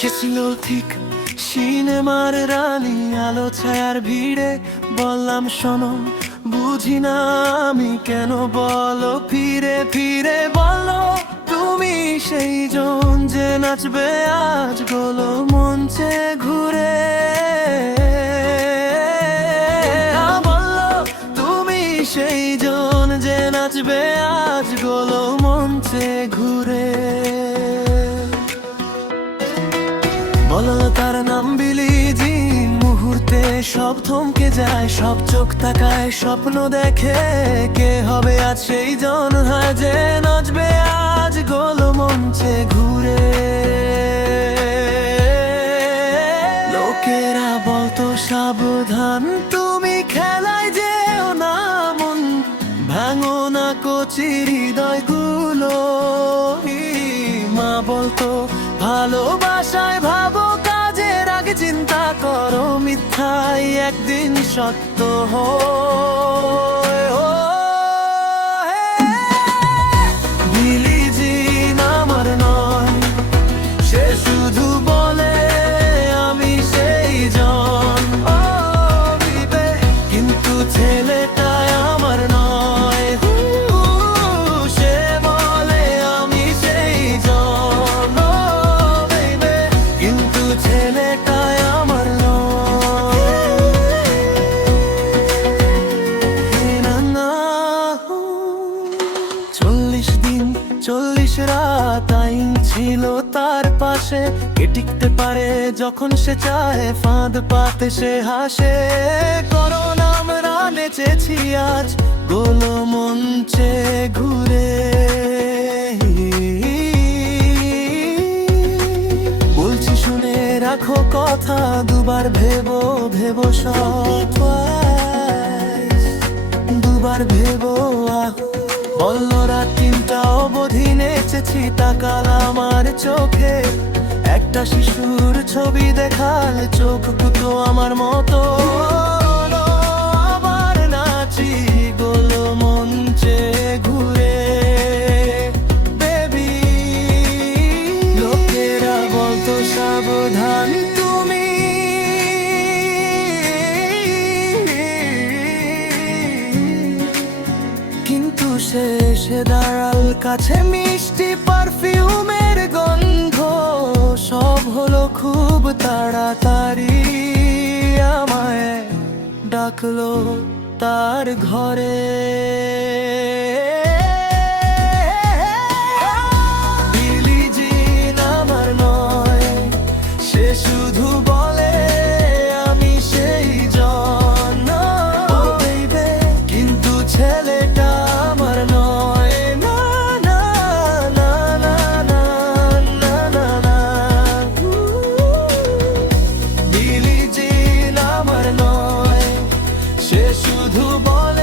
সে ছিল ঠিক সিনেমার রানী, আলো ছায়ার ভিড়ে বললাম শোনো, বুঝি না আমি কেন, বলো ফিরে ফিরে বলো তুমি সেই জন যে নাচবে আজ গোলো মঞ্চে ঘুরে। বললো তুমি সেই জন যে নাচবে আজ গোলো মঞ্চে ঘুরে। বলো তার নাম বিলি জিন, মুহূর্তে সব থমকে যায়, সব চোখ তাকায় স্বপ্ন দেখে, কে হবে আজ সেই জন যে নাচবে আজ গোলো মঞ্চে ঘুরে। লোকেরা বলতো সাবধান তুমি খেলায় যেও না, মন ভাঙো না কচি হৃদয়গুলো। মা বলতো ভালোবাসায় ভাবো, কাজের আগে চিন্তা করো, মিথ্যাই একদিন সত্য হয়। বিলি জিন আমার নয়, সে শুধু বলে আমি সেই জন। কিন্তু ছেলেটাই আমার নয়, সে বলে আমি সেই জন। কিন্তু ছেলেটাই আমার নয়। না না, 40 দিন 40 রাত আইন ছিল তার পাশে, কে টিকতে পারে যখন সে চায়, ফাঁদ পাতে সে হাসে। করোনা আমরা নেচেছি আজ গোলো মঞ্চে ঘুরে। বলছি শুনে রাখো কথা, দুবার ভেবো ভেবো সব, দুবার ভেবো। বললো রাত 3টা অবধি নেচেছি, তাকাল আমার চোখে, একটা শিশুর ছবি দেখালে চোখ দুটো আমার মতো। আবার নাচি গোলো মঞ্চে ঘুরে বেবি। লোকেরা বলতো সাবধান তুমি, কিন্তু শেষে দাঁড়াল কাছে, মিষ্টি পারফিউমের গন্ধ, সব হলো খুব তাড়াতাড়ি। আমায় ডাকলো তার ঘরে। বিলি জিন আমার নয়, সে শুধু বলে আমি সেই জন। কিন্তু ছেলেটা আমার নয়। না না না না না না না না। বিলি জিন আমার নয়, সে শুধু বলে